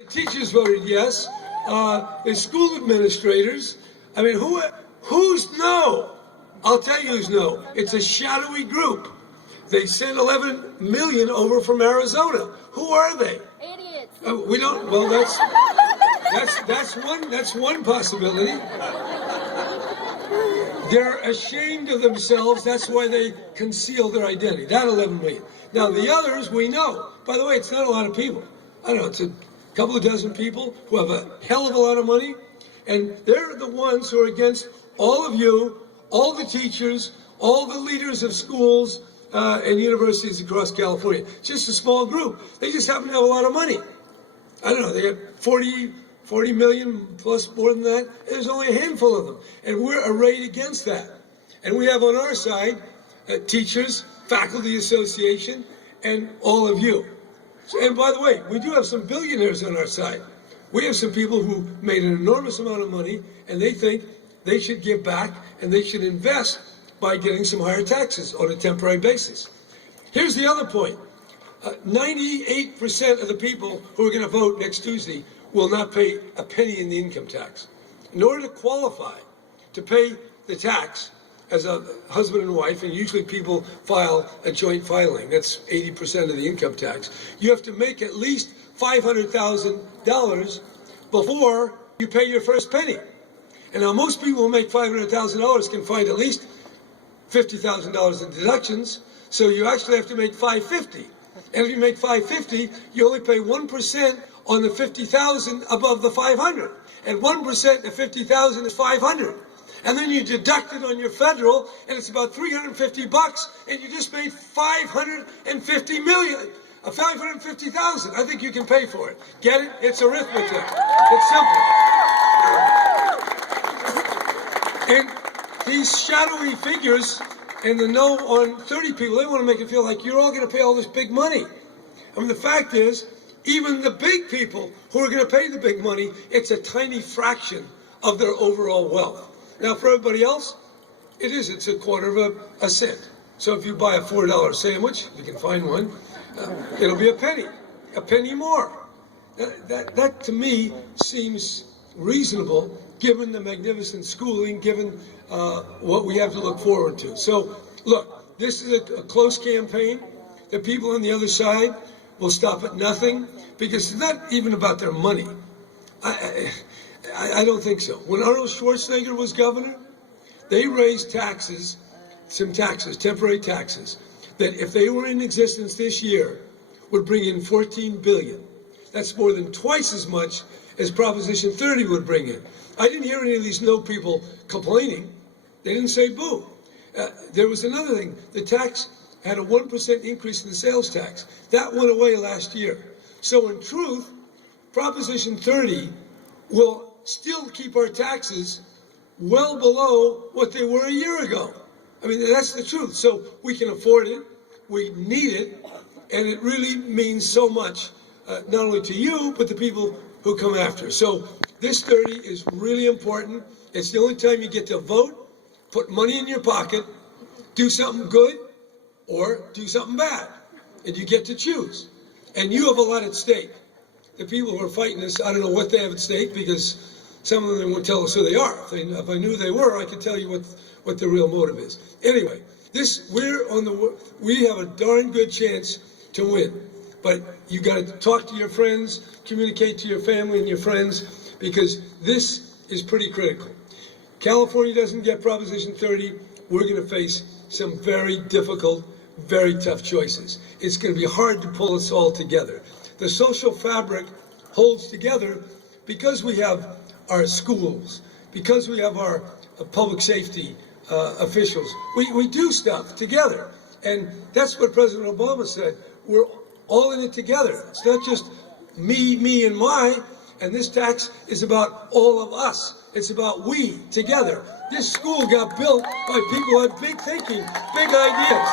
The teachers voted yes. The school administrators. I mean, who's no? I'll tell you who's no. It's a shadowy group. They sent 11 million over from Arizona. Who are they? Idiots. We don't. Well, that's one possibility. They're ashamed of themselves. That's why they conceal their identity. That 11 million. Now the others we know. By the way, it's not a lot of people. I don't know. It's a couple of dozen people who have a hell of a lot of money, and they're the ones who are against all of you, all the teachers, all the leaders of schools and universities across California. It's just a small group. They just happen to have a lot of money. I don't know. They got 40 million plus more than that. There's only a handful of them, and we're arrayed against that. And we have on our side teachers, faculty association, and all of you. And by the way, we do have some billionaires on our side. We have some people who made an enormous amount of money, and they think they should give back and they should invest by getting some higher taxes on a temporary basis. Here's the other point. 98% of the people who are going to vote next Tuesday will not pay a penny in the income tax. In order to qualify to pay the tax as a husband and wife, and usually people file a joint filing, that's 80% of the income tax, you have to make at least $500,000 before you pay your first penny. And now most people who make $500,000 can find at least $50,000 in deductions, so you actually have to make $550,000. And if you make $550,000, you only pay 1% on the $50,000 above the $500,000. And 1% of $50,000 is $500,000. And then you deduct it on your federal, and it's about $350, and you just made $550,000. I think you can pay for it. Get it? It's arithmetic. It's simple. And these shadowy figures and the no on 30 people, they want to make it feel like you're all going to pay all this big money. I mean, the fact is, even the big people who are going to pay the big money, it's a tiny fraction of their overall wealth. Now, for everybody else, it's a quarter of a cent. So if you buy a $4 sandwich, you can find one, it'll be a penny more. That to me seems reasonable, given the magnificent schooling, given what we have to look forward to. So, look, this is a close campaign. The people on the other side will stop at nothing, because it's not even about their money. I don't think so. When Arnold Schwarzenegger was governor, they raised taxes, temporary taxes, that if they were in existence this year, would bring in $14 billion. That's more than twice as much as Proposition 30 would bring in. I didn't hear any of these no people complaining. They didn't say boo. There was another thing. The tax had a 1% increase in the sales tax. That went away last year. So in truth, Proposition 30 will still keep our taxes well below what they were a year ago. I mean, that's the truth. So we can afford it, we need it, and it really means so much, not only to you, but the people who come after. So this 30 is really important. It's the only time you get to vote, put money in your pocket, do something good, or do something bad. And you get to choose. And you have a lot at stake. The people who are fighting this, I don't know what they have at stake, because some of them won't tell us who they are. If I knew they were, I could tell you what the real motive is. Anyway, we have a darn good chance to win. But you got to talk to your friends, communicate to your family and your friends, because this is pretty critical. California doesn't get Proposition 30, we're going to face some very difficult, very tough choices. It's going to be hard to pull us all together. The social fabric holds together because we have our schools, because we have our public safety officials. We do stuff together. And that's what President Obama said. We're all in it together. It's not just me, and my. And this tax is about all of us. It's about we together. This school got built by people who had big thinking, big ideas.